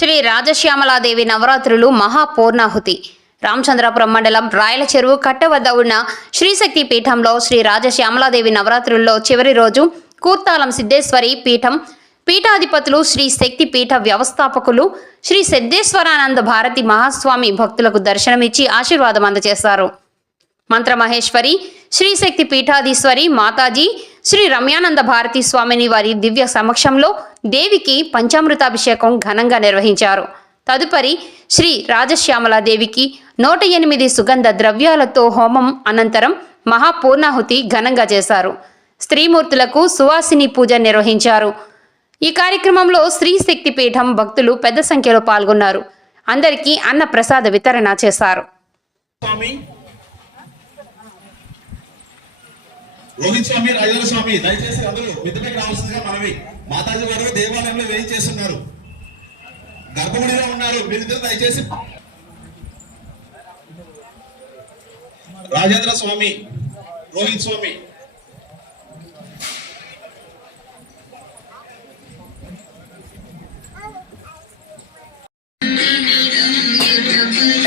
శ్రీ రాజశ్యామలాదేవి నవరాత్రులు మహాపూర్ణాహుతి. రామచంద్రపురం మండలం రాయల చెరువు కట్ట వద్ద ఉన్న శ్రీశక్తి పీఠంలో శ్రీ రాజశ్యామలాదేవి నవరాత్రుల్లో చివరి రోజు కూర్తాలం సిద్ధేశ్వరి పీఠం పీఠాధిపతులు శ్రీ శక్తి పీఠ వ్యవస్థాపకులు శ్రీ సిద్ధేశ్వరానంద భారతి మహాస్వామి భక్తులకు దర్శనమిచ్చి ఆశీర్వాదం అందజేశారు. మంత్రమహేశ్వరి శ్రీశక్తి పీఠాధీశ్వరి మాతాజీ శ్రీ రమ్యానంద భారతి స్వామిని వారి దివ్య సమక్షంలో దేవికి పంచామృతాభిషేకం ఘనంగా నిర్వహించారు. తదుపరి శ్రీ రాజశ్యామల దేవికి నూట ఎనిమిది సుగంధ ద్రవ్యాలతో హోమం అనంతరం మహాపూర్ణాహుతి ఘనంగా చేశారు. స్త్రీమూర్తులకు సువాసిని పూజ నిర్వహించారు. ఈ కార్యక్రమంలో శ్రీ శక్తి పీఠం భక్తులు పెద్ద సంఖ్యలో పాల్గొన్నారు. అందరికీ అన్న ప్రసాద వితరణ చేశారు స్వామి రోహిత్ స్వామి రాజేంద్ర స్వామి దయచేసి అందరూ మిద్దపైకి రావాల్సిందిగా మనవి. మాతాజీ గారు దేవాలయంలో వేయి చేస్తున్నారు. గర్భగుడిలో ఉన్నారు. మీరిద్దరు దయచేసి రాజేంద్ర స్వామి రోహిత్ స్వామి Thank